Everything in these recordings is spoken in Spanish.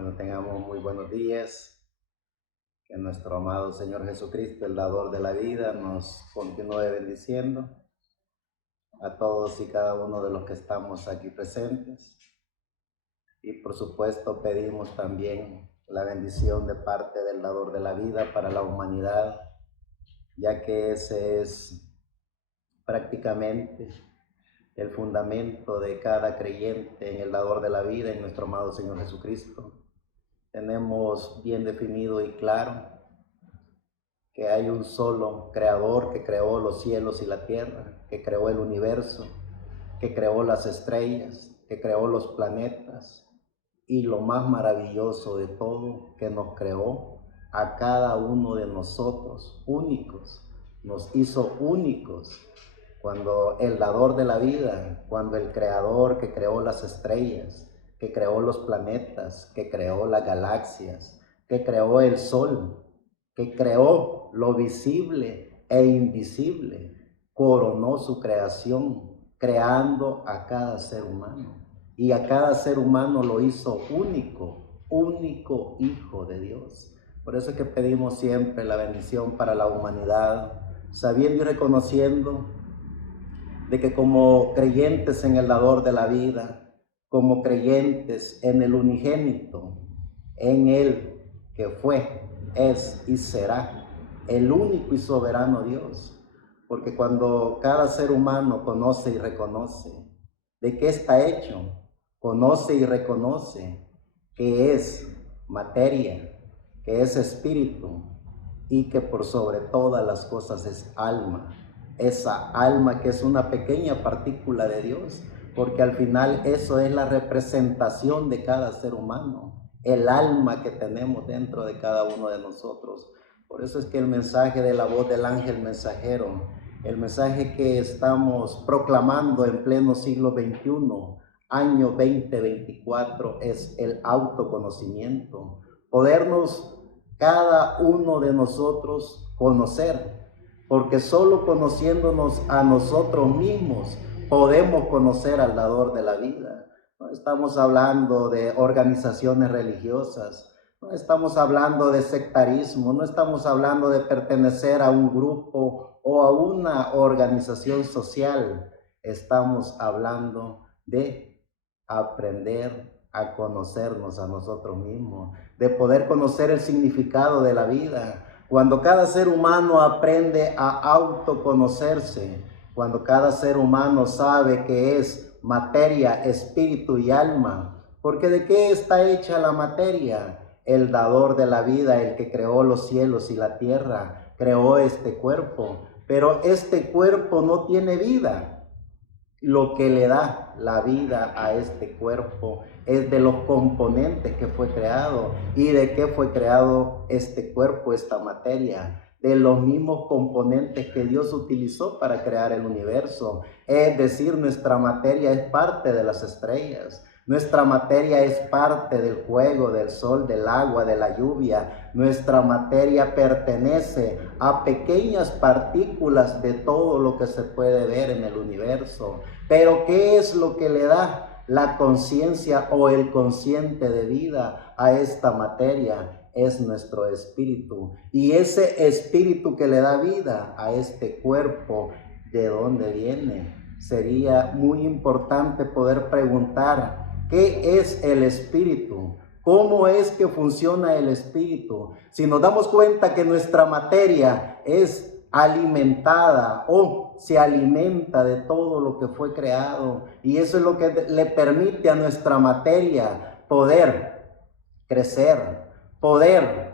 Bueno, tengamos muy buenos días. Que nuestro amado Señor Jesucristo, el dador de la vida, nos continúe bendiciendo a todos y cada uno de los que estamos aquí presentes. Y por supuesto pedimos también la bendición de parte del dador de la vida para la humanidad, ya que ese es prácticamente el fundamento de cada creyente en el dador de la vida, en nuestro amado Señor Jesucristo. Tenemos bien definido y claro que hay un solo creador que creó los cielos y la tierra, que creó el universo, que creó las estrellas, que creó los planetas, y lo más maravilloso de todo, que nos creó a cada uno de nosotros únicos, nos hizo únicos. Cuando el dador de la vida, cuando el creador que creó las estrellas, que creó los planetas, que creó las galaxias, que creó el sol, que creó lo visible e invisible, coronó su creación, creando a cada ser humano. Y a cada ser humano lo hizo único, único hijo de Dios. Por eso es que pedimos siempre la bendición para la humanidad, sabiendo y reconociendo de que como creyentes en el dador de la vida, como creyentes en el unigénito, en Él que fue, es y será el único y soberano Dios. Porque cuando cada ser humano conoce y reconoce de qué está hecho, conoce y reconoce que es materia, que es espíritu y que por sobre todas las cosas es alma. Esa alma que es una pequeña partícula de Dios, porque al final eso es la representación de cada ser humano, el alma que tenemos dentro de cada uno de nosotros. Por eso es que el mensaje de la voz del ángel mensajero, el mensaje que estamos proclamando en pleno siglo XXI, año 2024, es el autoconocimiento. Podernos cada uno de nosotros conocer, porque solo conociéndonos a nosotros mismos podemos conocer al dador de la vida. No estamos hablando de organizaciones religiosas, no estamos hablando de sectarismo, no estamos hablando de pertenecer a un grupo o a una organización social. Estamos hablando de aprender a conocernos a nosotros mismos, de poder conocer el significado de la vida. Cuando cada ser humano aprende a autoconocerse, cuando cada ser humano sabe que es materia, espíritu y alma, porque ¿de qué está hecha la materia? El dador de la vida, el que creó los cielos y la tierra, creó este cuerpo, pero este cuerpo no tiene vida. Lo que le da la vida a este cuerpo es de los componentes que fue creado. ¿Y de qué fue creado este cuerpo, esta materia? De los mismos componentes que Dios utilizó para crear el universo. Es decir, nuestra materia es parte de las estrellas. Nuestra materia es parte del fuego, del sol, del agua, de la lluvia. Nuestra materia pertenece a pequeñas partículas de todo lo que se puede ver en el universo. Pero ¿qué es lo que le da la conciencia o el consciente de vida a esta materia? Es nuestro espíritu. Y ese espíritu que le da vida a este cuerpo, ¿de dónde viene? Sería muy importante poder preguntar, ¿qué es el espíritu? ¿Cómo es que funciona el espíritu? Si nos damos cuenta que nuestra materia es alimentada o se alimenta de todo lo que fue creado, y eso es lo que le permite a nuestra materia poder crecer, poder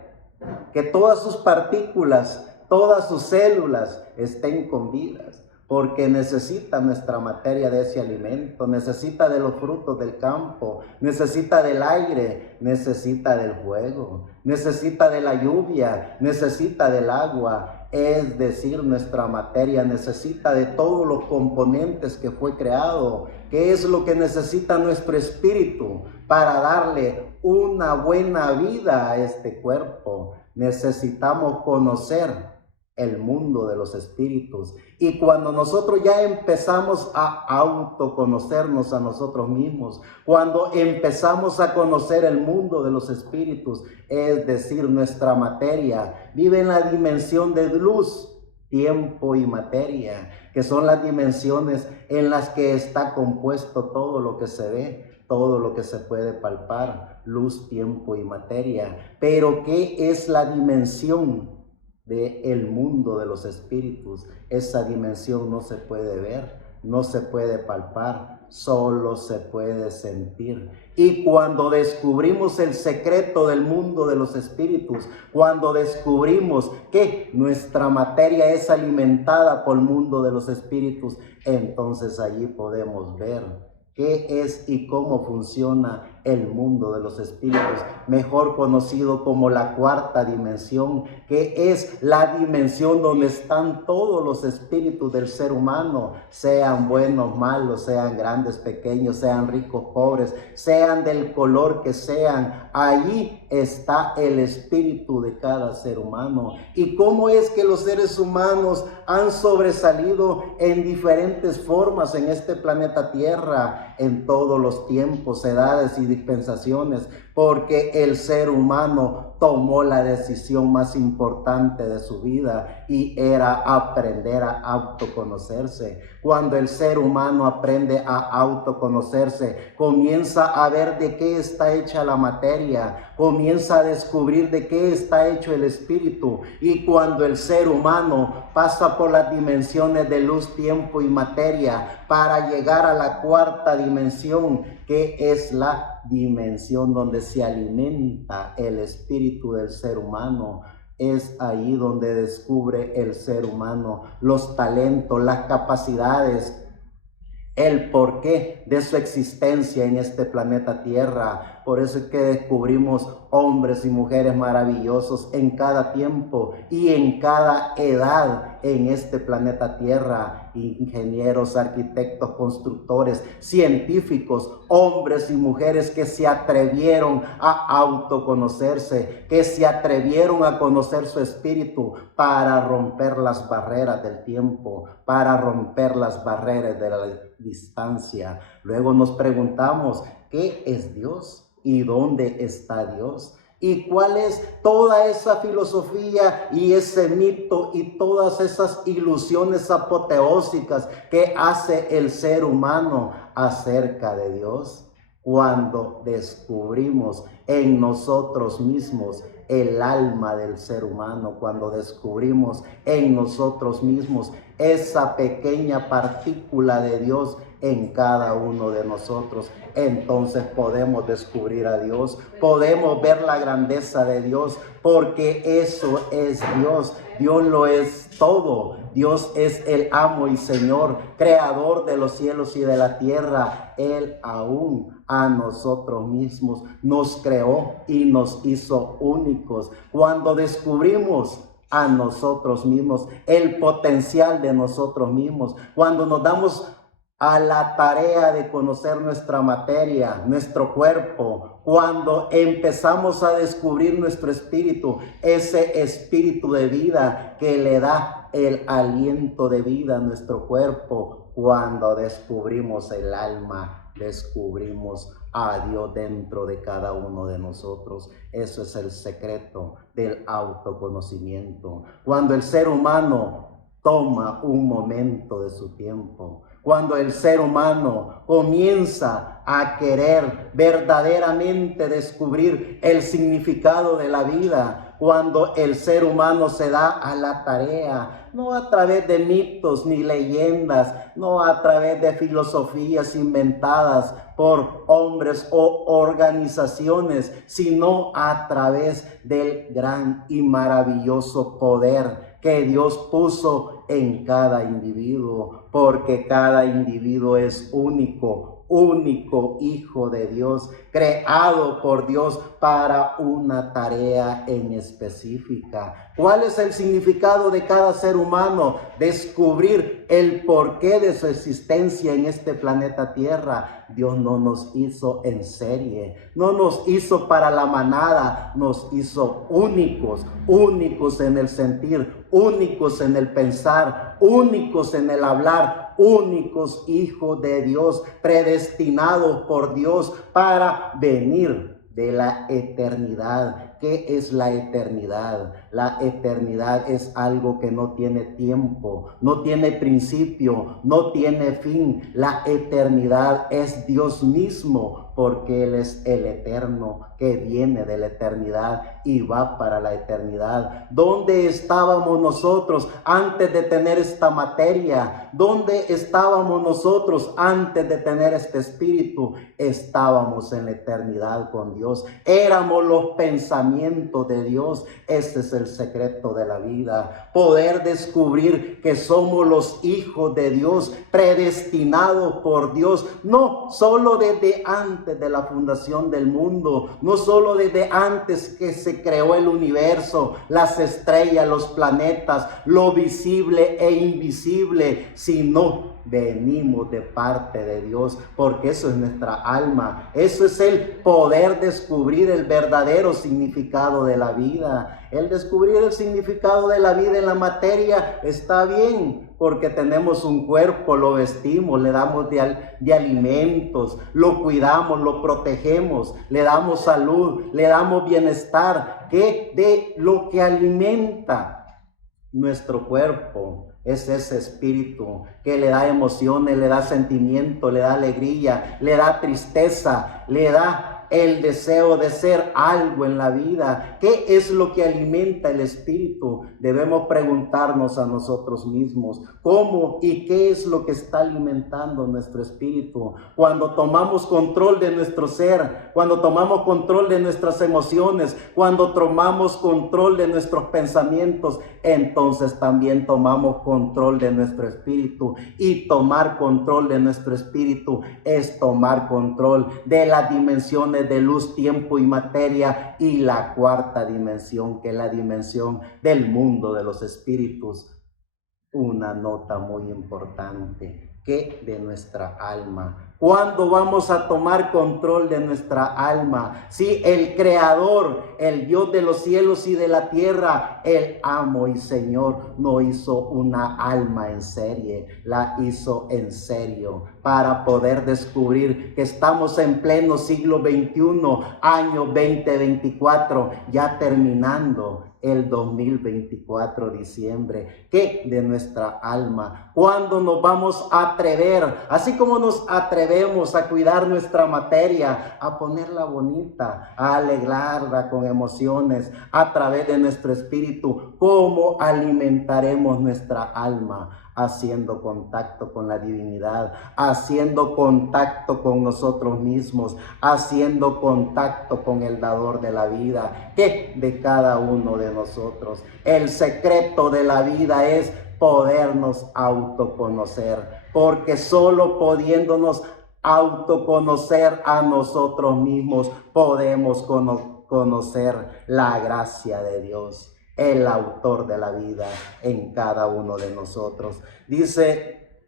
que todas sus partículas, todas sus células estén con vidas, porque necesita nuestra materia de ese alimento, necesita de los frutos del campo, necesita del aire, necesita del fuego, necesita de la lluvia, necesita del agua. Es decir, nuestra materia necesita de todos los componentes que fue creado. ¿Qué es lo que necesita nuestro espíritu para darle una buena vida a este cuerpo? Necesitamos conocer el mundo de los espíritus. Y cuando nosotros ya empezamos a autoconocernos a nosotros mismos, cuando empezamos a conocer el mundo de los espíritus, es decir, nuestra materia, vive en la dimensión de luz, tiempo y materia, que son las dimensiones en las que está compuesto todo lo que se ve, todo lo que se puede palpar, luz, tiempo y materia. Pero ¿qué es la dimensión del mundo de los espíritus? Esa dimensión no se puede ver, no se puede palpar, solo se puede sentir. Y cuando descubrimos el secreto del mundo de los espíritus, cuando descubrimos que nuestra materia es alimentada por el mundo de los espíritus, entonces allí podemos ver qué es y cómo funciona el mundo de los espíritus, mejor conocido como la cuarta dimensión, que es la dimensión donde están todos los espíritus del ser humano, sean buenos, malos, sean grandes, pequeños, sean ricos, pobres, sean del color que sean. Allí está el espíritu de cada ser humano. ¿Y cómo es que los seres humanos han sobresalido en diferentes formas en este planeta Tierra, en todos los tiempos, edades y dispensaciones? Porque el ser humano tomó la decisión más importante de su vida, y era aprender a autoconocerse. Cuando el ser humano aprende a autoconocerse, comienza a ver de qué está hecha la materia, comienza a descubrir de qué está hecho el espíritu. Y cuando el ser humano pasa por las dimensiones de luz, tiempo y materia para llegar a la cuarta dimensión, que es la dimensión donde se alimenta el espíritu del ser humano, es ahí donde descubre el ser humano los talentos, las capacidades, el porqué de su existencia en este planeta Tierra. Por eso es que descubrimos hombres y mujeres maravillosos en cada tiempo y en cada edad en este planeta Tierra. Ingenieros, arquitectos, constructores, científicos, hombres y mujeres que se atrevieron a autoconocerse, que se atrevieron a conocer su espíritu para romper las barreras del tiempo, para romper las barreras de la distancia. Luego nos preguntamos, ¿qué es Dios? ¿Y dónde está Dios? ¿Y cuál es toda esa filosofía y ese mito y todas esas ilusiones apoteósicas que hace el ser humano acerca de Dios? Cuando descubrimos en nosotros mismos el alma del ser humano, cuando descubrimos en nosotros mismos esa pequeña partícula de Dios en cada uno de nosotros, entonces podemos descubrir a Dios, podemos ver la grandeza de Dios, porque eso es Dios. Dios lo es todo. Dios es el amo y Señor, creador de los cielos y de la tierra. Él aún a nosotros mismos nos creó y nos hizo únicos. Cuando descubrimos a nosotros mismos, el potencial de nosotros mismos, cuando nos damos a la tarea de conocer nuestra materia, nuestro cuerpo, cuando empezamos a descubrir nuestro espíritu, ese espíritu de vida que le da el aliento de vida a nuestro cuerpo, cuando descubrimos el alma, descubrimos a Dios dentro de cada uno de nosotros. Eso es el secreto del autoconocimiento. Cuando el ser humano toma un momento de su tiempo, cuando el ser humano comienza a querer verdaderamente descubrir el significado de la vida, cuando el ser humano se da a la tarea, no a través de mitos ni leyendas, no a través de filosofías inventadas por hombres o organizaciones, sino a través del gran y maravilloso poder que Dios puso en cada individuo, porque cada individuo es único, único Hijo de Dios, creado por Dios para una tarea en específica. ¿Cuál es el significado de cada ser humano? Descubrir el porqué de su existencia en este planeta Tierra. Dios no nos hizo en serie, no nos hizo para la manada, nos hizo únicos, únicos en el sentir, únicos en el pensar, únicos en el hablar, únicos hijos de Dios, predestinados por Dios para venir de la eternidad. ¿Qué es la eternidad? La eternidad es algo que no tiene tiempo, no tiene principio, no tiene fin. La eternidad es Dios mismo, porque Él es el eterno que viene de la eternidad y va para la eternidad. ¿Dónde estábamos nosotros antes de tener esta materia? ¿Dónde estábamos nosotros antes de tener este espíritu? Estábamos en la eternidad con Dios. Éramos los pensamientos de Dios. Ese es el secreto de la vida. Poder descubrir que somos los hijos de Dios, predestinados por Dios, no solo desde antes de la fundación del mundo, no solo desde antes que se creó el universo, las estrellas, los planetas, lo visible e invisible, sino venimos de parte de Dios, porque eso es nuestra alma. Eso es el poder descubrir el verdadero significado de la vida. El descubrir el significado de la vida en la materia está bien, porque tenemos un cuerpo, lo vestimos, le damos de alimentos, lo cuidamos, lo protegemos, le damos salud, le damos bienestar, que de lo que alimenta nuestro cuerpo es ese espíritu que le da emociones, le da sentimiento, le da alegría, le da tristeza, le da el deseo de ser algo en la vida. ¿Qué es lo que alimenta el espíritu? Debemos preguntarnos a nosotros mismos, ¿cómo y qué es lo que está alimentando nuestro espíritu? Cuando tomamos control de nuestro ser, cuando tomamos control de nuestras emociones, cuando tomamos control de nuestros pensamientos, entonces también tomamos control de nuestro espíritu. Y tomar control de nuestro espíritu es tomar control de las dimensiones de luz, tiempo y materia, y la cuarta dimensión, que es la dimensión del mundo de los espíritus. Una nota muy importante, que de nuestra alma. ¿Cuándo vamos a tomar control de nuestra alma? Si el Creador, el Dios de los cielos y de la tierra, el amo y Señor, no hizo una alma en serie, la hizo en serio, para poder descubrir que estamos en pleno siglo XXI, año 2024, ya terminando el 2024, diciembre. ¿Qué de nuestra alma? ¿Cuándo nos vamos a atrever, así como nos atrevemos a cuidar nuestra materia, a ponerla bonita, a alegrarla con emociones a través de nuestro espíritu? ¿Cómo alimentaremos nuestra alma? Haciendo contacto con la divinidad, haciendo contacto con nosotros mismos, haciendo contacto con el dador de la vida, que de cada uno de nosotros. El secreto de la vida es podernos autoconocer, porque solo pudiéndonos autoconocer a nosotros mismos podemos conocer la gracia de Dios, el autor de la vida en cada uno de nosotros. Dice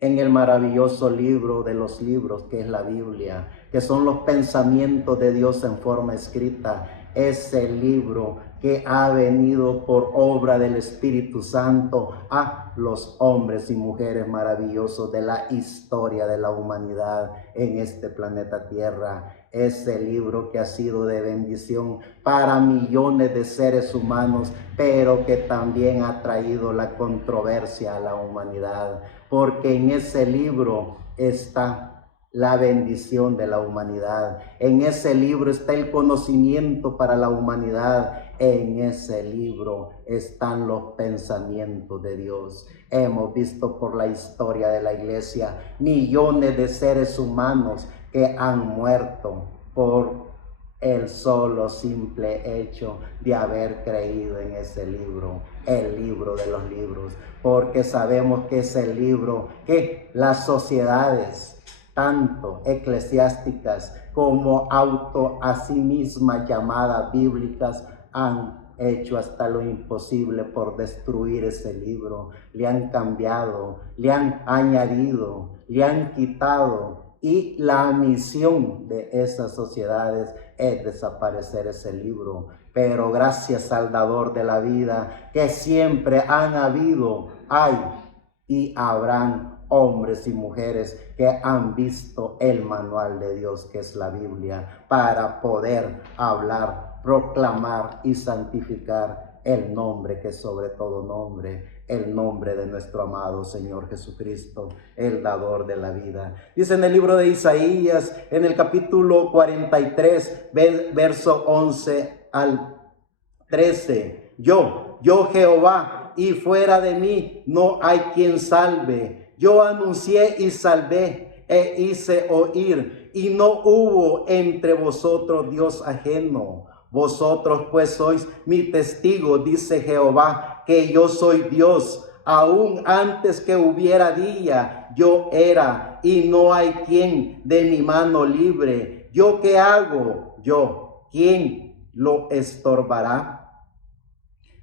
en el maravilloso libro de los libros, que es la Biblia, que son los pensamientos de Dios en forma escrita, ese libro que ha venido por obra del Espíritu Santo a los hombres y mujeres maravillosos de la historia de la humanidad en este planeta Tierra. Ese libro que ha sido de bendición para millones de seres humanos, pero que también ha traído la controversia a la humanidad, porque en ese libro está la bendición de la humanidad. En ese libro está el conocimiento para la humanidad. En ese libro están los pensamientos de Dios. Hemos visto por la historia de la iglesia millones de seres humanos que han muerto por el solo simple hecho de haber creído en ese libro, el libro de los libros, porque sabemos que es el libro que las sociedades tanto eclesiásticas como a sí mismas llamadas bíblicas han hecho hasta lo imposible por destruir ese libro. Le han cambiado, le han añadido, le han quitado, y la misión de esas sociedades es desaparecer ese libro. Pero gracias al dador de la vida, que siempre han habido, hay y habrán hombres y mujeres que han visto el manual de Dios, que es la Biblia, para poder hablar, proclamar y santificar el nombre que es sobre todo nombre, el nombre de nuestro amado Señor Jesucristo, el dador de la vida. Dice en el libro de Isaías, en el capítulo 43, verso 11 al 13, yo Jehová, y fuera de mí no hay quien salve. Yo anuncié y salvé, e hice oír, y no hubo entre vosotros Dios ajeno. Vosotros pues sois mi testigo, dice Jehová, que yo soy Dios. Aún antes que hubiera día, yo era, y no hay quien de mi mano libre. ¿Yo qué hago? Yo, ¿quién lo estorbará?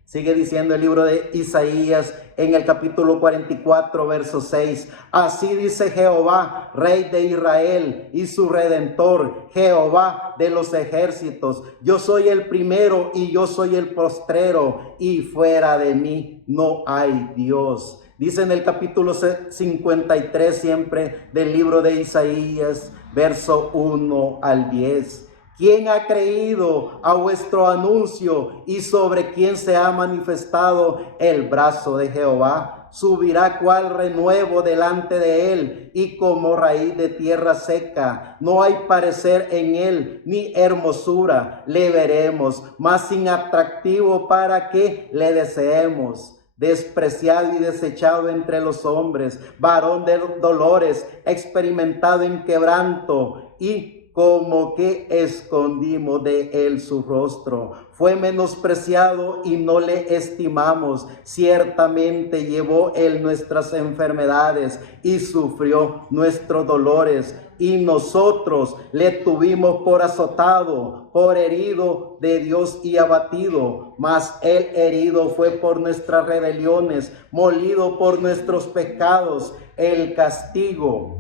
Sigue diciendo el libro de Isaías en el capítulo 44, verso 6. Así dice Jehová, Rey de Israel y su Redentor, Jehová de los ejércitos. Yo soy el primero y yo soy el postrero, y fuera de mí no hay Dios. Dice en el capítulo 53 siempre del libro de Isaías, verso 1 al 10. ¿Quién ha creído a vuestro anuncio y sobre quién se ha manifestado el brazo de Jehová? Subirá cual renuevo delante de él y como raíz de tierra seca. No hay parecer en él ni hermosura. Le veremos, mas sin atractivo para que le deseemos. Despreciado y desechado entre los hombres, varón de dolores, experimentado en quebranto, y como que escondimos de él su rostro. Fue menospreciado y no le estimamos. Ciertamente llevó él nuestras enfermedades y sufrió nuestros dolores. Y nosotros le tuvimos por azotado, por herido de Dios y abatido. Mas él herido fue por nuestras rebeliones, molido por nuestros pecados. El castigo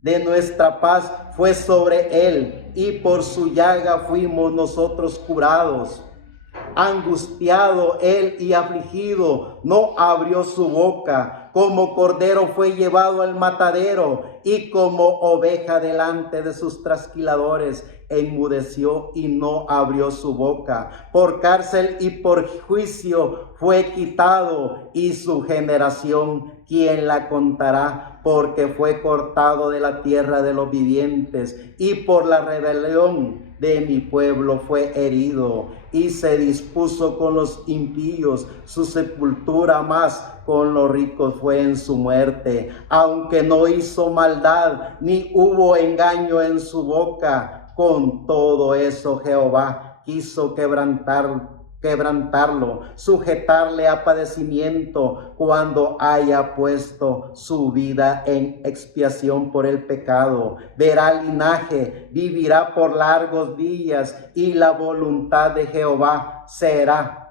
de nuestra paz fue sobre él, y por su llaga fuimos nosotros curados. Angustiado él y afligido, no abrió su boca. Como cordero fue llevado al matadero, y como oveja delante de sus trasquiladores, enmudeció y no abrió su boca. Por cárcel y por juicio fue quitado, y su generación, ¿quién la contará? Porque fue cortado de la tierra de los vivientes, y por la rebelión de mi pueblo fue herido, y se dispuso con los impíos su sepultura, más con los ricos fue en su muerte. Aunque no hizo maldad, ni hubo engaño en su boca, con todo eso Jehová quiso quebrantarlo, sujetarle a padecimiento, cuando haya puesto su vida en expiación por el pecado. Verá linaje, vivirá por largos días, y la voluntad de Jehová será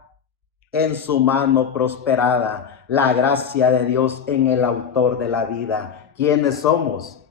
en su mano prosperada. La gracia de Dios en el autor de la vida. ¿Quiénes somos?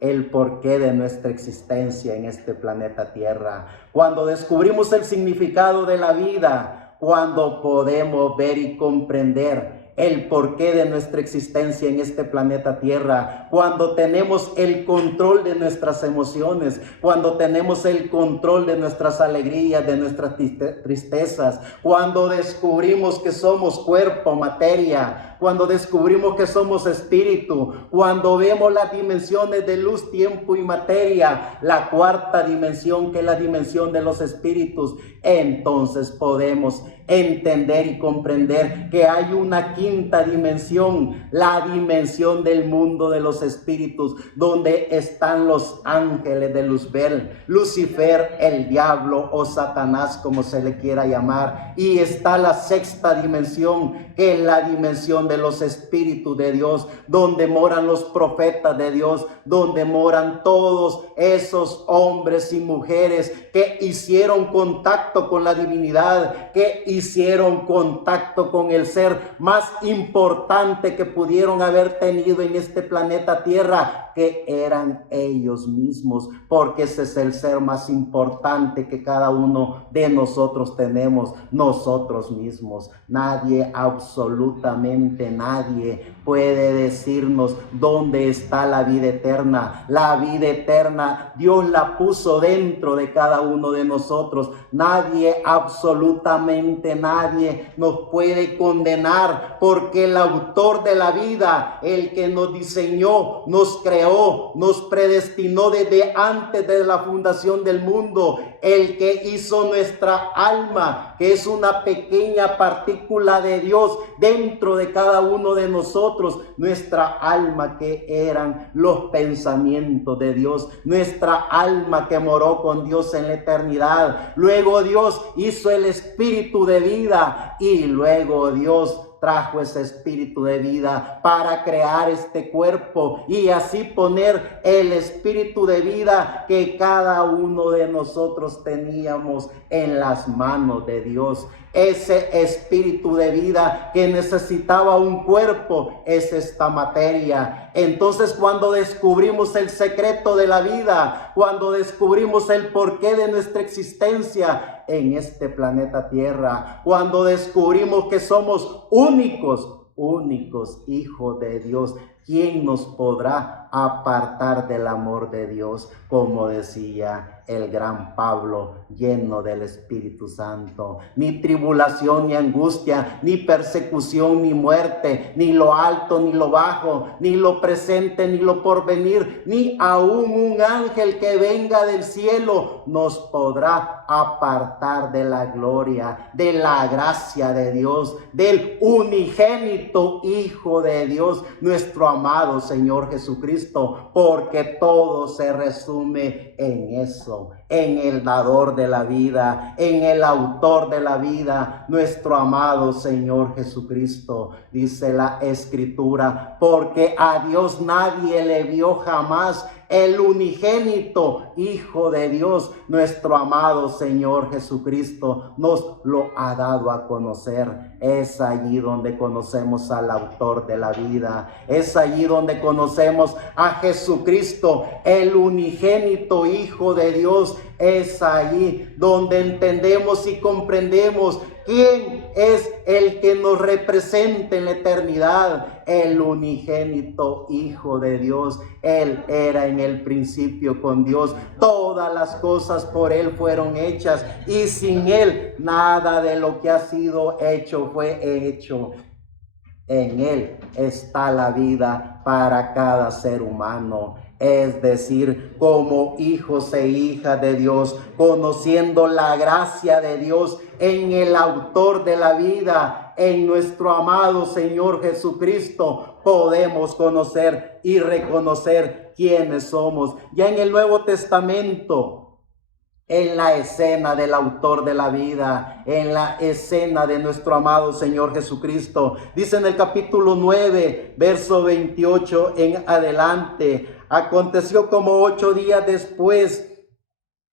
El porqué de nuestra existencia en este planeta Tierra. Cuando descubrimos el significado de la vida, cuando podemos ver y comprender el porqué de nuestra existencia en este planeta Tierra, cuando tenemos el control de nuestras emociones, cuando tenemos el control de nuestras alegrías, de nuestras tristezas, cuando descubrimos que somos cuerpo, materia, cuando descubrimos que somos espíritu, cuando vemos las dimensiones de luz, tiempo y materia, la cuarta dimensión, que es la dimensión de los espíritus, entonces podemos entender y comprender que hay una quinta dimensión, la dimensión del mundo de los espíritus, donde están los ángeles de Luzbel, Lucifer, el diablo o Satanás, como se le quiera llamar, y está la sexta dimensión, que es la dimensión mansión de los espíritus de Dios, donde moran los profetas de Dios, donde moran todos esos hombres y mujeres que hicieron contacto con la divinidad, que hicieron contacto con el ser más importante que pudieron haber tenido en este planeta Tierra, que eran ellos mismos, porque ese es el ser más importante que cada uno de nosotros tenemos, nosotros mismos. Nadie, absolutamente nadie, puede decirnos dónde está la vida eterna. La vida eterna Dios la puso dentro de cada uno de nosotros. Nadie, absolutamente nadie, nos puede condenar, porque el autor de la vida, el que nos diseñó, nos creó, nos predestinó desde antes de la fundación del mundo, el que hizo nuestra alma, que es una pequeña partícula de Dios dentro de cada uno de nosotros, nuestra alma que eran los pensamientos de Dios, nuestra alma que moró con Dios en la eternidad. Luego Dios hizo el espíritu de vida y luego Dios trajo ese espíritu de vida para crear este cuerpo y así poner el espíritu de vida que cada uno de nosotros teníamos en las manos de Dios. Ese espíritu de vida que necesitaba un cuerpo es esta materia. Entonces, cuando descubrimos el secreto de la vida, cuando descubrimos el porqué de nuestra existencia en este planeta Tierra, cuando descubrimos que somos únicos hijos de Dios, ¿quién nos podrá apartar del amor de Dios? Como decía el gran Pablo, lleno del Espíritu Santo. Ni tribulación, ni angustia, ni persecución, ni muerte, ni lo alto, ni lo bajo, ni lo presente, ni lo porvenir, ni aún un ángel que venga del cielo nos podrá apartar de la gloria, de la gracia de Dios, del unigénito Hijo de Dios, nuestro amado Señor Jesucristo, porque todo se resume en eso, en el dador de la vida, en el autor de la vida, nuestro amado Señor Jesucristo. Dice la Escritura, porque a Dios nadie le vio jamás, el unigénito Hijo de Dios, nuestro amado Señor Jesucristo, nos lo ha dado a conocer. Es allí donde conocemos al autor de la vida. Es allí donde conocemos a Jesucristo, el unigénito Hijo de Dios. Es allí donde entendemos y comprendemos quién es el que nos representa en la eternidad, el unigénito Hijo de Dios. Él era en el principio con Dios. Todas las cosas por Él fueron hechas y sin Él nada de lo que ha sido hecho fue hecho. En Él está la vida para cada ser humano. Es decir, como hijos e hijas de Dios, conociendo la gracia de Dios en el autor de la vida, en nuestro amado Señor Jesucristo, podemos conocer y reconocer quiénes somos. Ya en el Nuevo Testamento, en la escena del autor de la vida, en la escena de nuestro amado Señor Jesucristo, dice en el capítulo 9, verso 28 en adelante: aconteció como 8 días después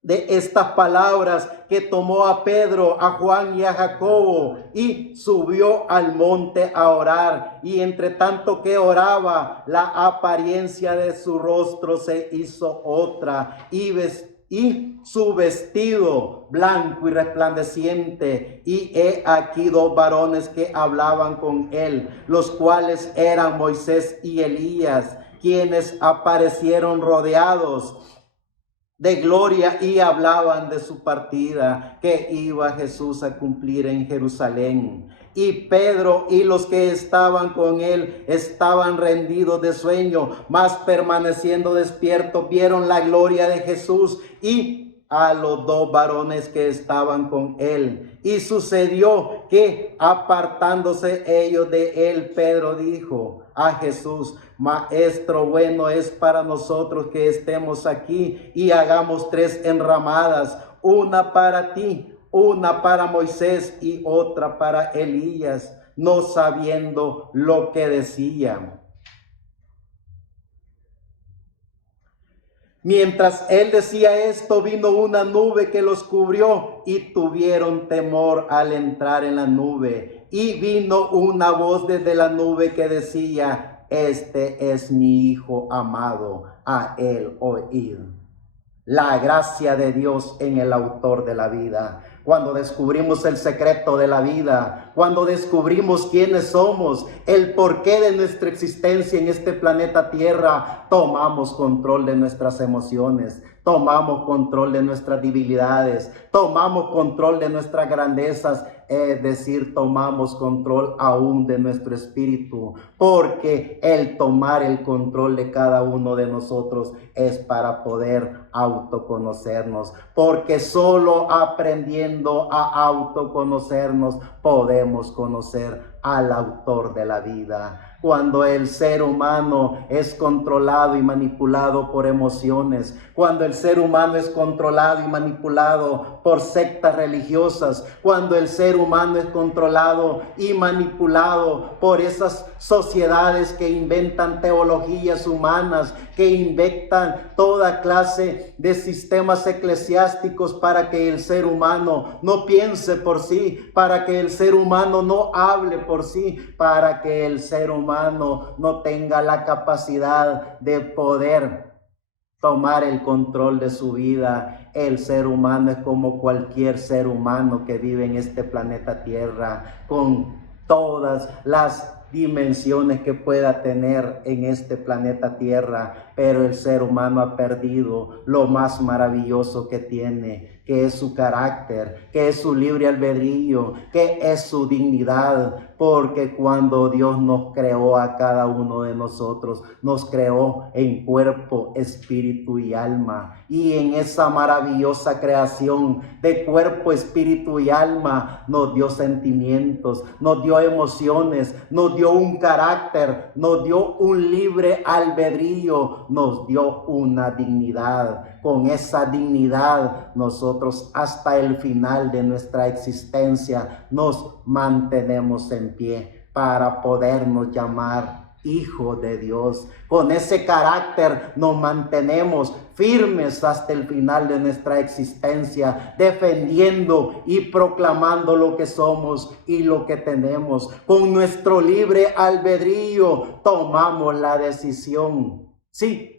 de estas palabras que tomó a Pedro, a Juan y a Jacobo y subió al monte a orar. Y entre tanto que oraba, la apariencia de su rostro se hizo otra y su vestido blanco y resplandeciente. Y he aquí 2 varones que hablaban con él, los cuales eran Moisés y Elías, quienes aparecieron rodeados de gloria y hablaban de su partida que iba Jesús a cumplir en Jerusalén. Y Pedro y los que estaban con él estaban rendidos de sueño, mas permaneciendo despiertos vieron la gloria de Jesús y a los 2 varones que estaban con él. Y sucedió que apartándose ellos de él, Pedro dijo a Jesús: Maestro, bueno es para nosotros que estemos aquí y hagamos 3 enramadas, una para ti, una para Moisés y otra para Elías. no sabiendo lo que decía. Mientras él decía esto, vino una nube que los cubrió y tuvieron temor al entrar en la nube. Y vino una voz desde la nube que decía: este es mi Hijo amado, a él oíd. La gracia de Dios en el autor de la vida. Cuando descubrimos el secreto de la vida, cuando descubrimos quiénes somos, el porqué de nuestra existencia en este planeta Tierra, tomamos control de nuestras emociones, tomamos control de nuestras debilidades, tomamos control de nuestras grandezas, es decir, tomamos control aún de nuestro espíritu, porque el tomar el control de cada uno de nosotros es para poder autoconocernos, porque solo aprendiendo a autoconocernos podemos conocer al autor de la vida. Cuando el ser humano es controlado y manipulado por emociones, cuando el ser humano es controlado y manipulado por sectas religiosas, cuando el ser humano es controlado y manipulado por esas sociedades que inventan teologías humanas, que inventan toda clase de sistemas eclesiásticos para que el ser humano no piense por sí, para que el ser humano no hable por sí, para que el ser humano no tenga la capacidad de poder tomar el control de su vida. El ser humano es como cualquier ser humano que vive en este planeta Tierra, con todas las dimensiones que pueda tener en este planeta Tierra, pero el ser humano ha perdido lo más maravilloso que tiene, que es su carácter, que es su libre albedrío, que es su dignidad, porque cuando Dios nos creó a cada uno de nosotros, nos creó en cuerpo, espíritu y alma, y en esa maravillosa creación de cuerpo, espíritu y alma nos dio sentimientos, nos dio emociones, nos dio un carácter, nos dio un libre albedrío, nos dio una dignidad. Con esa dignidad nosotros hasta el final de nuestra existencia nos mantenemos en pie para podernos llamar hijo de Dios. Con ese carácter nos mantenemos firmes hasta el final de nuestra existencia, defendiendo y proclamando lo que somos y lo que tenemos. Con nuestro libre albedrío tomamos la decisión, sí,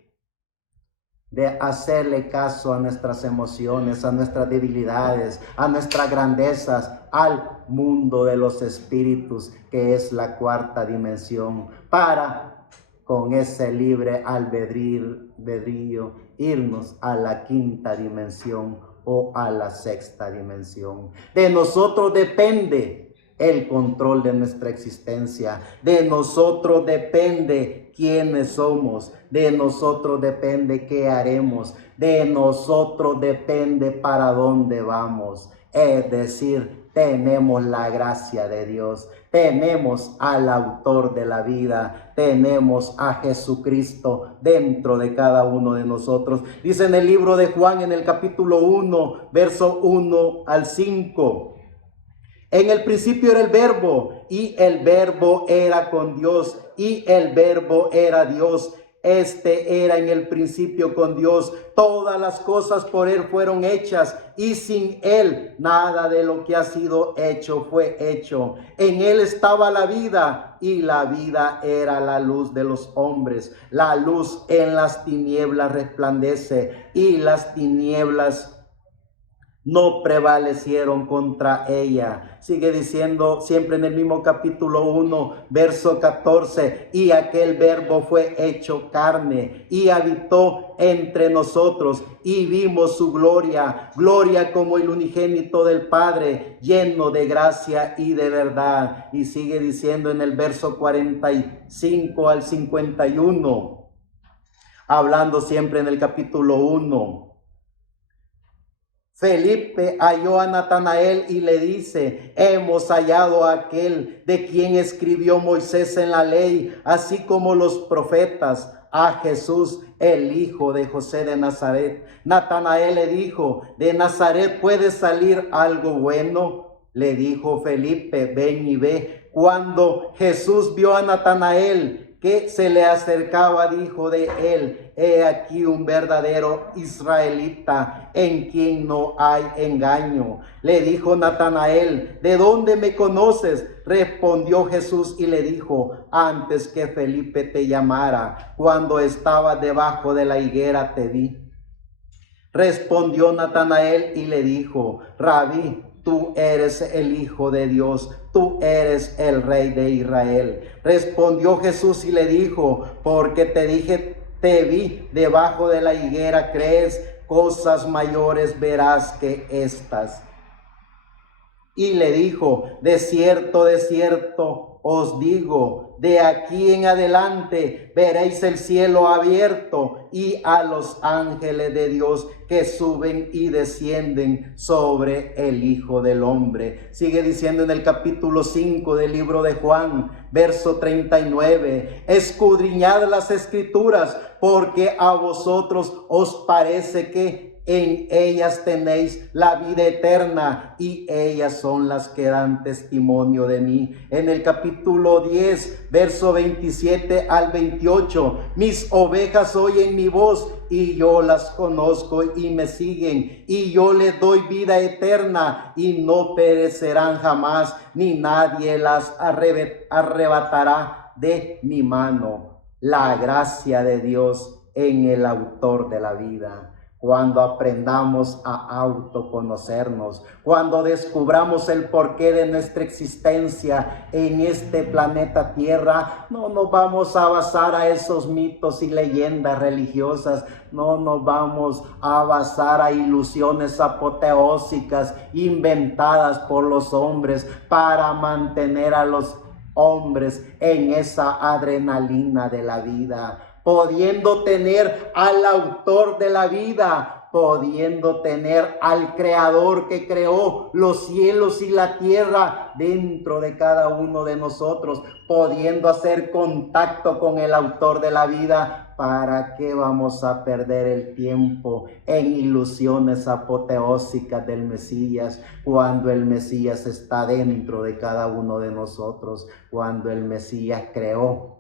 de hacerle caso a nuestras emociones, a nuestras debilidades, a nuestras grandezas, al mundo de los espíritus, que es la cuarta dimensión, para con ese libre albedrío irnos a la quinta dimensión o a la sexta dimensión. De nosotros depende el control de nuestra existencia. De nosotros depende quiénes somos. De nosotros depende qué haremos. De nosotros depende para dónde vamos. Es decir, tenemos la gracia de Dios, tenemos al autor de la vida, tenemos a Jesucristo dentro de cada uno de nosotros. Dice en el libro de Juan, en el capítulo 1, verso 1 al 5. En el principio era el Verbo, y el Verbo era con Dios, y el Verbo era Dios. Este era en el principio con Dios. Todas las cosas por Él fueron hechas, y sin Él nada de lo que ha sido hecho fue hecho. En Él estaba la vida, y la vida era la luz de los hombres. La luz en las tinieblas resplandece, y las tinieblas no prevalecieron contra ella. Sigue diciendo siempre en el mismo capítulo 1, verso 14, y aquel Verbo fue hecho carne y habitó entre nosotros, y vimos su gloria, gloria como el unigénito del Padre, lleno de gracia y de verdad. Y sigue diciendo en el verso 45 al 51, hablando siempre en el capítulo 1. Felipe halló a Natanael y le dice: hemos hallado a aquel de quien escribió Moisés en la ley, así como los profetas, a Jesús, el hijo de José de Nazaret. Natanael le dijo: ¿de Nazaret puede salir algo bueno? Le dijo Felipe, ven y ve. Cuando Jesús vio a Natanael que se le acercaba, dijo de él, he aquí un verdadero israelita en quien no hay engaño. Le dijo Natanael, ¿de dónde me conoces? Respondió Jesús y le dijo, antes que Felipe te llamara, cuando estaba debajo de la higuera te vi. Respondió Natanael y le dijo, Rabí, tú eres el Hijo de Dios, tú eres el Rey de Israel. Respondió Jesús y le dijo, porque te dije, te vi debajo de la higuera, crees, cosas mayores verás que estas. Y le dijo, de cierto, os digo, de aquí en adelante veréis el cielo abierto y a los ángeles de Dios que suben y descienden sobre el Hijo del Hombre. Sigue diciendo en el capítulo 5 del libro de Juan, verso 39, escudriñad las Escrituras, porque a vosotros os parece que en ellas tenéis la vida eterna y ellas son las que dan testimonio de mí. En el capítulo 10, verso 27 al 28, mis ovejas oyen mi voz y yo las conozco y me siguen, y yo les doy vida eterna y no perecerán jamás, ni nadie las arrebatará de mi mano. La gracia de Dios en el autor de la vida. Cuando aprendamos a autoconocernos, cuando descubramos el porqué de nuestra existencia en este planeta Tierra, no nos vamos a basar a esos mitos y leyendas religiosas, no nos vamos a basar a ilusiones apoteósicas inventadas por los hombres para mantener a los hombres en esa adrenalina de la vida, pudiendo tener al autor de la vida, pudiendo tener al creador que creó los cielos y la tierra dentro de cada uno de nosotros, pudiendo hacer contacto con el autor de la vida. ¿Para qué vamos a perder el tiempo en ilusiones apoteósicas del Mesías cuando el Mesías está dentro de cada uno de nosotros, cuando el Mesías creó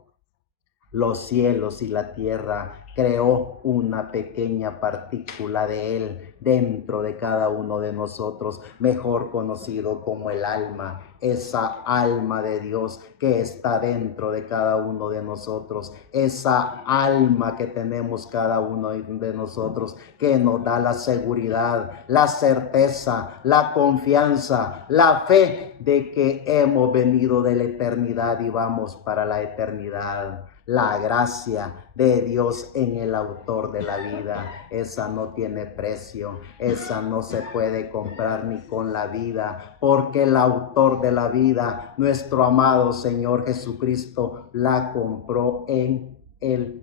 los cielos y la tierra, creó una pequeña partícula de él dentro de cada uno de nosotros, mejor conocido como el alma, esa alma de Dios que está dentro de cada uno de nosotros, esa alma que tenemos cada uno de nosotros, que nos da la seguridad, la certeza, la confianza, la fe de que hemos venido de la eternidad y vamos para la eternidad. La gracia de Dios en el autor de la vida, esa no tiene precio, esa no se puede comprar ni con la vida, porque el autor de la vida, nuestro amado Señor Jesucristo, la compró en el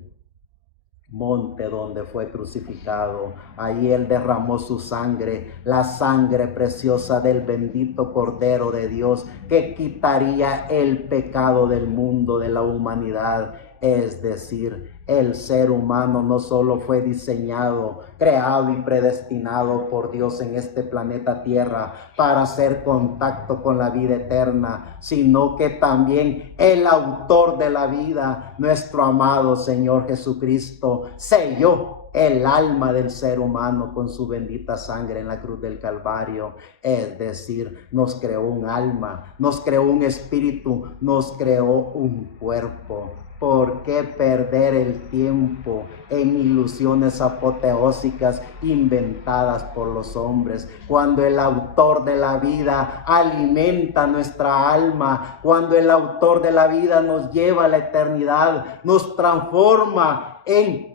monte donde fue crucificado. Ahí él derramó su sangre, la sangre preciosa del bendito Cordero de Dios, que quitaría el pecado del mundo, de la humanidad. Es decir, el ser humano no solo fue diseñado, creado y predestinado por Dios en este planeta Tierra para hacer contacto con la vida eterna, sino que también el autor de la vida, nuestro amado Señor Jesucristo, selló el alma del ser humano con su bendita sangre en la cruz del Calvario. Es decir, nos creó un alma, nos creó un espíritu, nos creó un cuerpo. ¿Por qué perder el tiempo en ilusiones apoteósicas inventadas por los hombres, cuando el autor de la vida alimenta nuestra alma, cuando el autor de la vida nos lleva a la eternidad, nos transforma en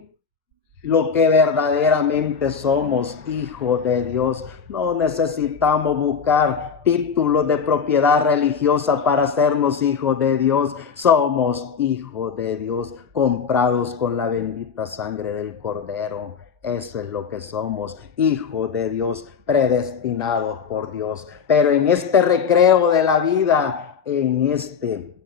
lo que verdaderamente somos, hijos de Dios? No necesitamos buscar títulos de propiedad religiosa para hacernos hijos de Dios. Somos hijos de Dios, comprados con la bendita sangre del Cordero. Eso es lo que somos, hijos de Dios, predestinados por Dios. Pero en este recreo de la vida, en este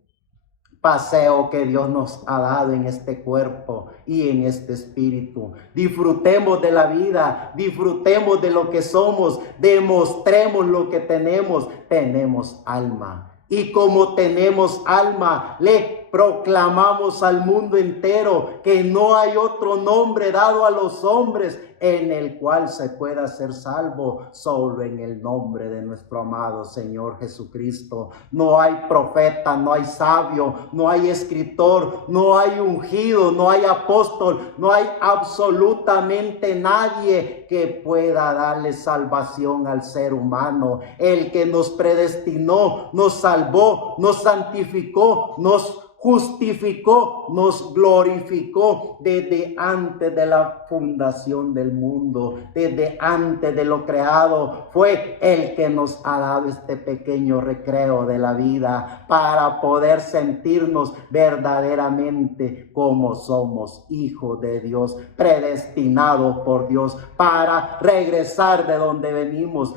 paseo que Dios nos ha dado en este cuerpo y en este espíritu. Disfrutemos de la vida, disfrutemos de lo que somos, demostremos lo que tenemos. Tenemos alma. Y como tenemos alma, le proclamamos al mundo entero que no hay otro nombre dado a los hombres en el cual se pueda ser salvo, solo en el nombre de nuestro amado Señor Jesucristo. No hay profeta, no hay sabio, no hay escritor, no hay ungido, no hay apóstol, no hay absolutamente nadie que pueda darle salvación al ser humano. El que nos predestinó, nos salvó, nos santificó, nos justificó, nos glorificó desde antes de la fundación del mundo, desde antes de lo creado. Fue el que nos ha dado este pequeño recreo de la vida para poder sentirnos verdaderamente como somos hijos de Dios, predestinados por Dios para regresar de donde venimos.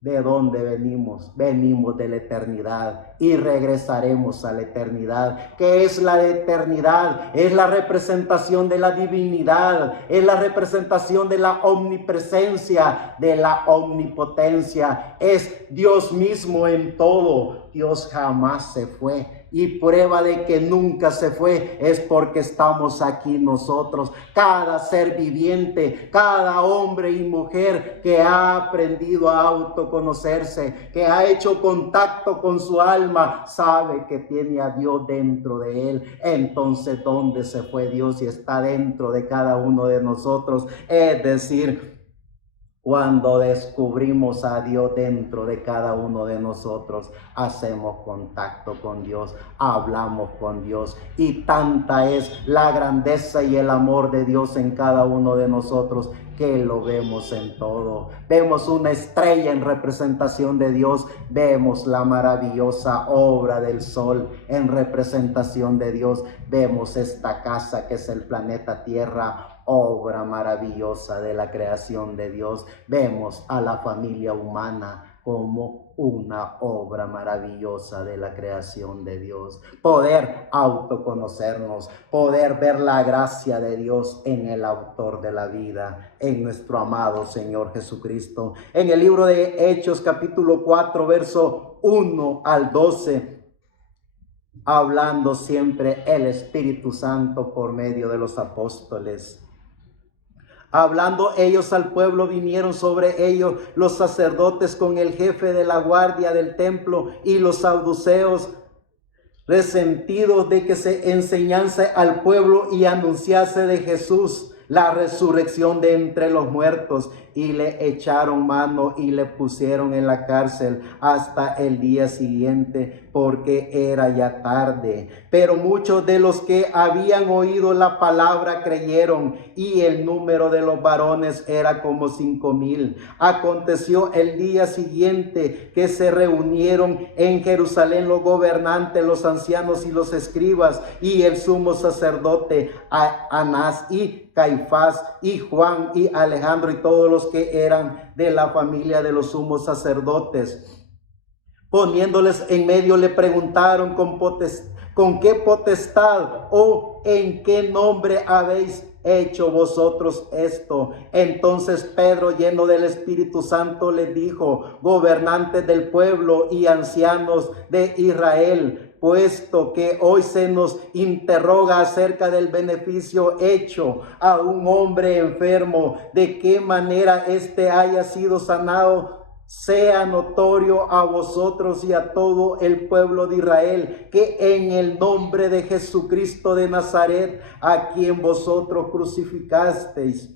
¿De dónde venimos? Venimos de la eternidad y regresaremos a la eternidad. ¿Qué es la eternidad? Es la representación de la divinidad, es la representación de la omnipresencia, de la omnipotencia. Es Dios mismo en todo. Dios jamás se fue. Y prueba de que nunca se fue es porque estamos aquí nosotros. Cada ser viviente, cada hombre y mujer que ha aprendido a autoconocerse, que ha hecho contacto con su alma, sabe que tiene a Dios dentro de él. Entonces, ¿dónde se fue Dios si está dentro de cada uno de nosotros? Es decir, cuando descubrimos a Dios dentro de cada uno de nosotros, hacemos contacto con Dios, hablamos con Dios, y tanta es la grandeza y el amor de Dios en cada uno de nosotros que lo vemos en todo. Vemos una estrella en representación de Dios, vemos la maravillosa obra del sol en representación de Dios, vemos esta casa que es el planeta Tierra, obra maravillosa de la creación de Dios. Vemos a la familia humana como una obra maravillosa de la creación de Dios. Poder autoconocernos, poder ver la gracia de Dios en el autor de la vida, en nuestro amado Señor Jesucristo. En el libro de Hechos, capítulo 4, verso 1 al 12, hablando siempre el Espíritu Santo por medio de los apóstoles. Hablando ellos al pueblo, vinieron sobre ellos los sacerdotes con el jefe de la guardia del templo y los saduceos, resentidos de que se enseñase al pueblo y anunciase de Jesús la resurrección de entre los muertos, y le echaron mano y le pusieron en la cárcel hasta el día siguiente, porque era ya tarde. Pero muchos de los que habían oído la palabra creyeron, y el número de los varones era como 5,000. Aconteció el día siguiente que se reunieron en Jerusalén los gobernantes, los ancianos y los escribas, y el sumo sacerdote Anás y Caifás y Juan y Alejandro y todos los que eran de la familia de los sumos sacerdotes. Poniéndoles en medio, le preguntaron con qué potestad o en qué nombre habéis hecho vosotros esto. Entonces Pedro, lleno del Espíritu Santo, les dijo: gobernantes del pueblo y ancianos de Israel, puesto que hoy se nos interroga acerca del beneficio hecho a un hombre enfermo, de qué manera éste haya sido sanado, sea notorio a vosotros y a todo el pueblo de Israel, que en el nombre de Jesucristo de Nazaret, a quien vosotros crucificasteis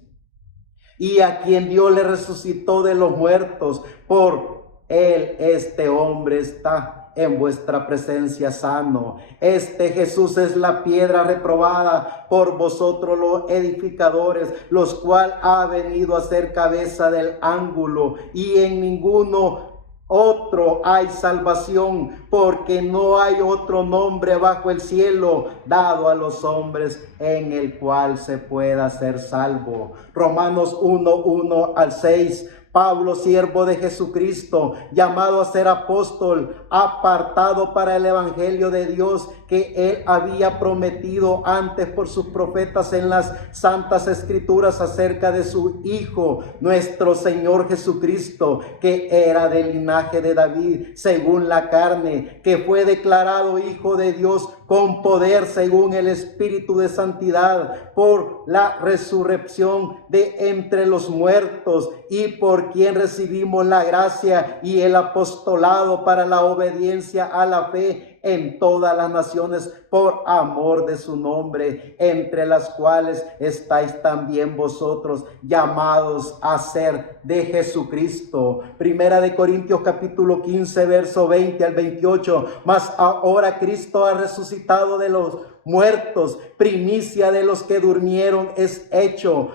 y a quien Dios le resucitó de los muertos, por él este hombre está en vuestra presencia sano. Este Jesús es la piedra reprobada por vosotros los edificadores, los cual ha venido a ser cabeza del ángulo, y en ninguno otro hay salvación, porque no hay otro nombre bajo el cielo dado a los hombres en el cual se pueda ser salvo. Romanos 1:1 al 6. Pablo, siervo de Jesucristo, llamado a ser apóstol, apartado para el evangelio de Dios que él había prometido antes por sus profetas en las santas escrituras acerca de su Hijo, nuestro Señor Jesucristo, que era del linaje de David, según la carne, que fue declarado Hijo de Dios con poder según el Espíritu de santidad, por la resurrección de entre los muertos, y por quien recibimos la gracia y el apostolado para la obediencia a la fe en todas las naciones por amor de su nombre, entre las cuales estáis también vosotros, llamados a ser de Jesucristo. Primera de Corintios capítulo 15, verso 20 al 28. Mas ahora Cristo ha resucitado de los muertos, primicia de los que durmieron es hecho,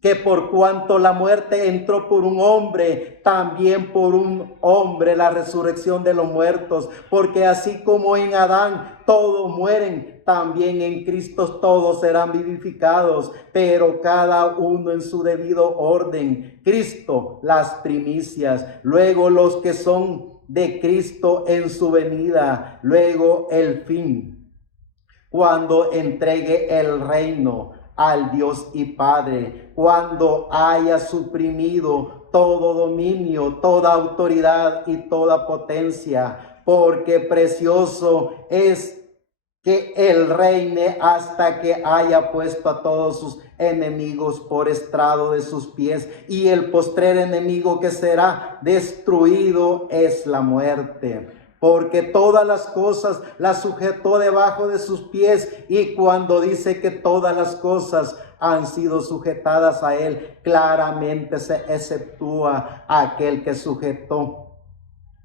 que por cuanto la muerte entró por un hombre, también por un hombre la resurrección de los muertos, porque así como en Adán todos mueren, también en Cristo todos serán vivificados, pero cada uno en su debido orden. Cristo las primicias, luego los que son de Cristo en su venida, luego el fin, cuando entregue el reino al Dios y Padre, cuando haya suprimido todo dominio, toda autoridad y toda potencia, porque precioso es que él reine hasta que haya puesto a todos sus enemigos por estrado de sus pies, y el postrer enemigo que será destruido es la muerte. Porque todas las cosas las sujetó debajo de sus pies, y cuando dice que todas las cosas han sido sujetadas a él, claramente se exceptúa aquel que sujetó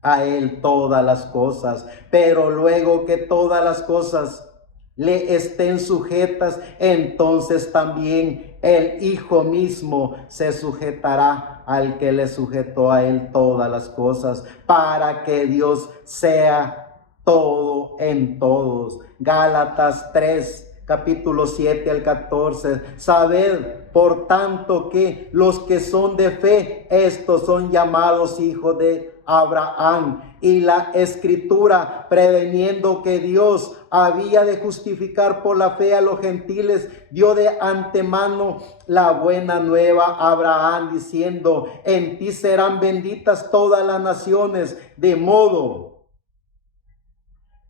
a él todas las cosas. Pero luego que todas las cosas le estén sujetas, entonces también el Hijo mismo se sujetará al que le sujetó a él todas las cosas, para que Dios sea todo en todos. Gálatas 3, capítulo 7 al 14. Sabed, por tanto, que los que son de fe, estos son llamados hijos de Abraham. Y la Escritura, preveniendo que Dios había de justificar por la fe a los gentiles, dio de antemano la buena nueva a Abraham, diciendo: en ti serán benditas todas las naciones, de modo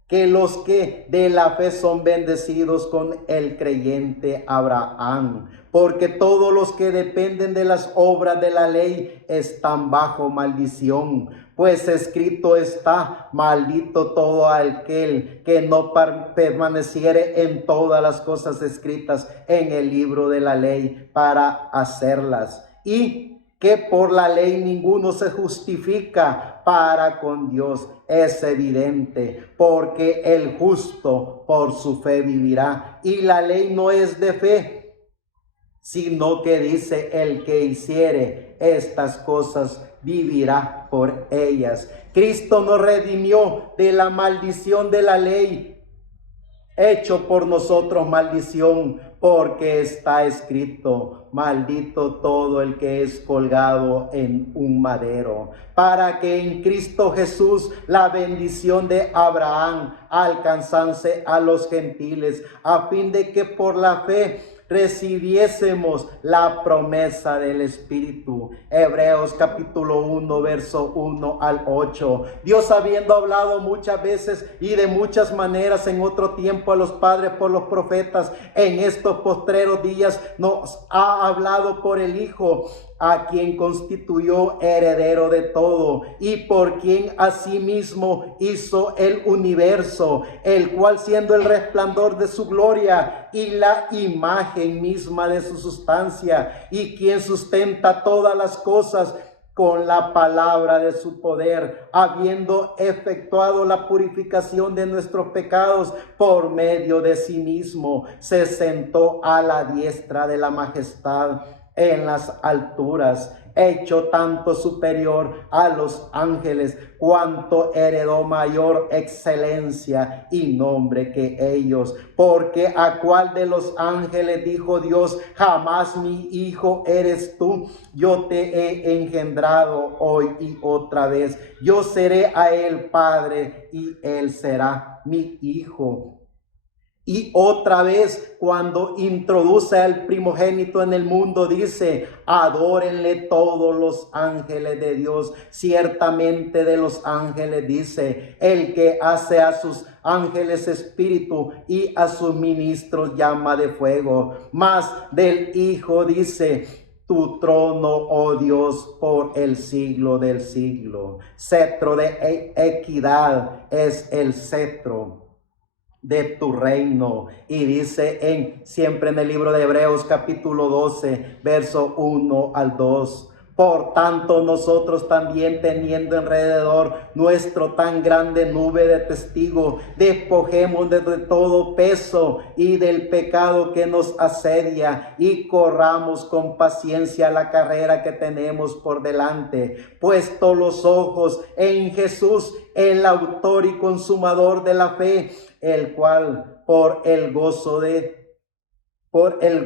que los que de la fe son bendecidos con el creyente Abraham. Porque todos los que dependen de las obras de la ley están bajo maldición. Pues escrito está: maldito todo aquel que no permaneciere en todas las cosas escritas en el libro de la ley para hacerlas. Y que por la ley ninguno se justifica para con Dios, es evidente, porque el justo por su fe vivirá. Y la ley no es de fe, sino que dice: el que hiciere estas cosas vivirá por ellas. Cristo nos redimió de la maldición de la ley, hecho por nosotros maldición, porque está escrito: maldito todo el que es colgado en un madero, para que en Cristo Jesús la bendición de Abraham alcanzase a los gentiles, a fin de que por la fe recibiésemos la promesa del Espíritu. Hebreos capítulo 1, verso 1 al 8. Dios, habiendo hablado muchas veces y de muchas maneras en otro tiempo a los padres por los profetas, en estos postreros días nos ha hablado por el Hijo, a quien constituyó heredero de todo, y por quien asimismo hizo el universo, el cual, siendo el resplandor de su gloria y la imagen misma de su sustancia, y quien sustenta todas las cosas con la palabra de su poder, habiendo efectuado la purificación de nuestros pecados por medio de sí mismo, se sentó a la diestra de la majestad en las alturas, hecho tanto superior a los ángeles, cuanto heredó mayor excelencia y nombre que ellos. Porque a cuál de los ángeles dijo Dios: jamás mi hijo eres tú, yo te he engendrado hoy y otra vez, yo seré a él padre y él será mi hijo. Y otra vez, cuando introduce al primogénito en el mundo, dice: adórenle todos los ángeles de Dios. Ciertamente de los ángeles dice: el que hace a sus ángeles espíritu y a sus ministros llama de fuego. Mas del Hijo dice: tu trono, oh Dios, por el siglo del siglo. Cetro de equidad es el cetro de tu reino. Y dice siempre en el libro de Hebreos capítulo 12, verso 1 al 2. Por tanto, nosotros también, teniendo alrededor nuestro tan grande nube de testigos, despojemos de todo peso y del pecado que nos asedia, y corramos con paciencia la carrera que tenemos por delante, puesto los ojos en Jesús, el autor y consumador de la fe, el cual por el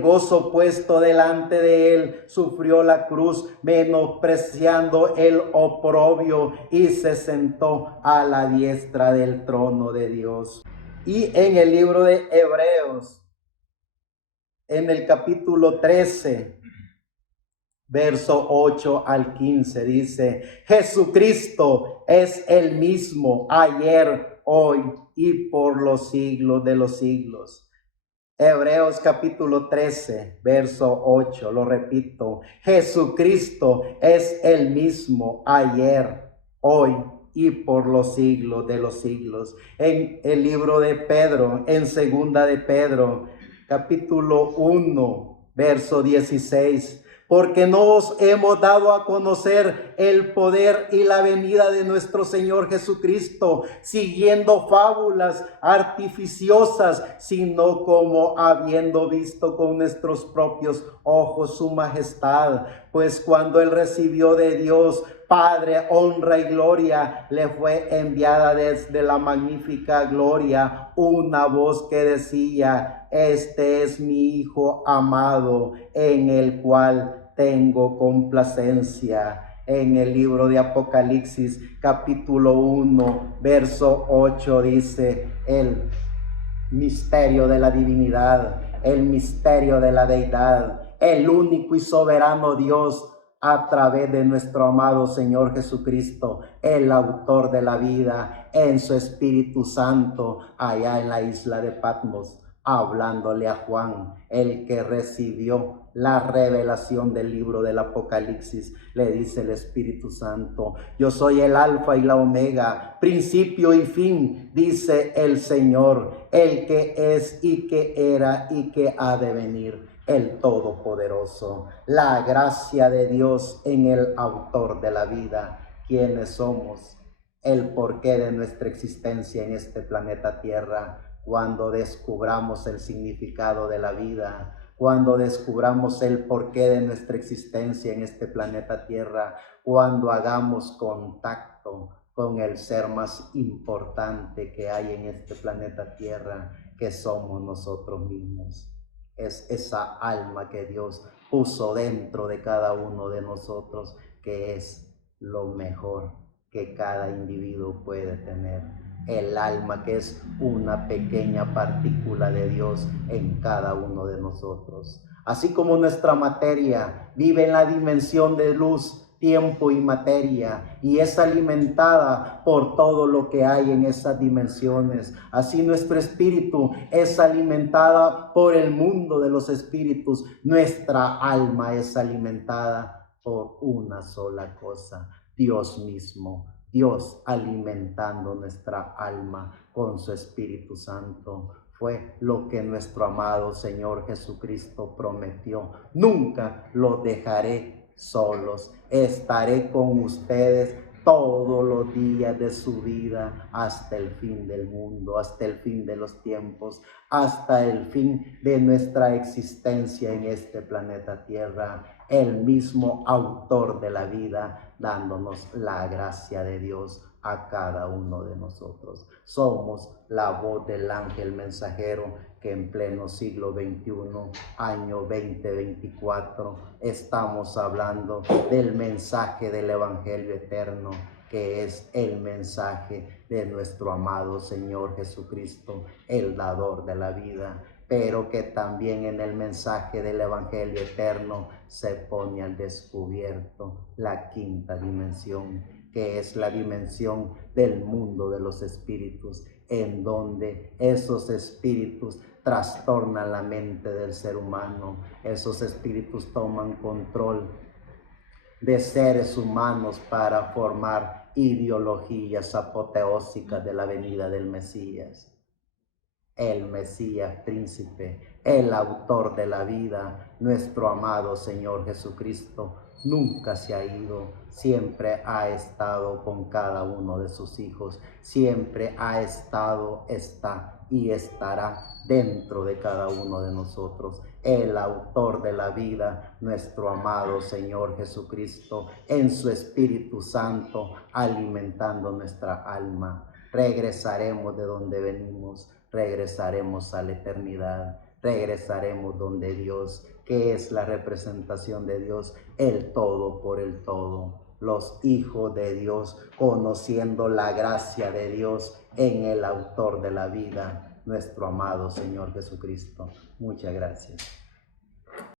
gozo puesto delante de él sufrió la cruz, menospreciando el oprobio, y se sentó a la diestra del trono de Dios. Y en el libro de Hebreos, en el capítulo 13, verso 8 al 15, dice: Jesucristo es el mismo ayer, hoy y por los siglos de los siglos. Hebreos capítulo 13, verso 8, lo repito: Jesucristo es el mismo ayer, hoy y por los siglos de los siglos. En el libro de Pedro, en segunda de Pedro, capítulo 1, verso 16: porque no os hemos dado a conocer el poder y la venida de nuestro Señor Jesucristo, siguiendo fábulas artificiosas, sino como habiendo visto con nuestros propios ojos su majestad. Pues cuando él recibió de Dios Padre honra y gloria, le fue enviada desde la magnífica gloria una voz que decía: este es mi Hijo amado, en el cual tengo complacencia. En el libro de Apocalipsis capítulo 1, verso 8 dice: el misterio de la divinidad, el misterio de la deidad, el único y soberano Dios, a través de nuestro amado Señor Jesucristo, el autor de la vida, en su Espíritu Santo, allá en la isla de Patmos, hablándole a Juan, el que recibió la revelación del libro del Apocalipsis. Le dice el Espíritu Santo: yo soy el alfa y la omega, principio y fin, dice el Señor, el que es y que era y que ha de venir, el Todopoderoso. La gracia de Dios en el autor de la vida. ¿Quiénes somos? El porqué de nuestra existencia en este planeta Tierra. Cuando descubramos el significado de la vida, cuando descubramos el porqué de nuestra existencia en este planeta Tierra, cuando hagamos contacto con el ser más importante que hay en este planeta Tierra, que somos nosotros mismos. Es esa alma que Dios puso dentro de cada uno de nosotros, que es lo mejor que cada individuo puede tener. El alma, que es una pequeña partícula de Dios en cada uno de nosotros. Así como nuestra materia vive en la dimensión de luz, tiempo y materia, y es alimentada por todo lo que hay en esas dimensiones, así nuestro espíritu es alimentada por el mundo de los espíritus. Nuestra alma es alimentada por una sola cosa: Dios mismo. Dios alimentando nuestra alma con su Espíritu Santo. Fue lo que nuestro amado Señor Jesucristo prometió: nunca los dejaré solos, estaré con ustedes todos los días de su vida, hasta el fin del mundo, hasta el fin de los tiempos, hasta el fin de nuestra existencia en este planeta Tierra. el mismo autor de la vida, dándonos la gracia de Dios a cada uno de nosotros. Somos la voz del ángel mensajero que en pleno siglo XXI, año 2024, estamos hablando del mensaje del Evangelio eterno, que es el mensaje de nuestro amado Señor Jesucristo, el dador de la vida, pero que también en el mensaje del Evangelio eterno se pone al descubierto la quinta dimensión, que es la dimensión del mundo de los espíritus, en donde esos espíritus trastornan la mente del ser humano, esos espíritus toman control de seres humanos para formar ideologías apoteósicas de la venida del Mesías. El Mesías príncipe, el autor de la vida, nuestro amado Señor Jesucristo, nunca se ha ido, siempre ha estado con cada uno de sus hijos, siempre ha estado, está y estará dentro de cada uno de nosotros. El autor de la vida, nuestro amado Señor Jesucristo, en su Espíritu Santo, alimentando nuestra alma. Regresaremos de donde venimos, regresaremos a la eternidad, regresaremos donde Dios, que es la representación de Dios, el todo por el todo. Los hijos de Dios, conociendo la gracia de Dios en el autor de la vida, nuestro amado Señor Jesucristo. Muchas gracias.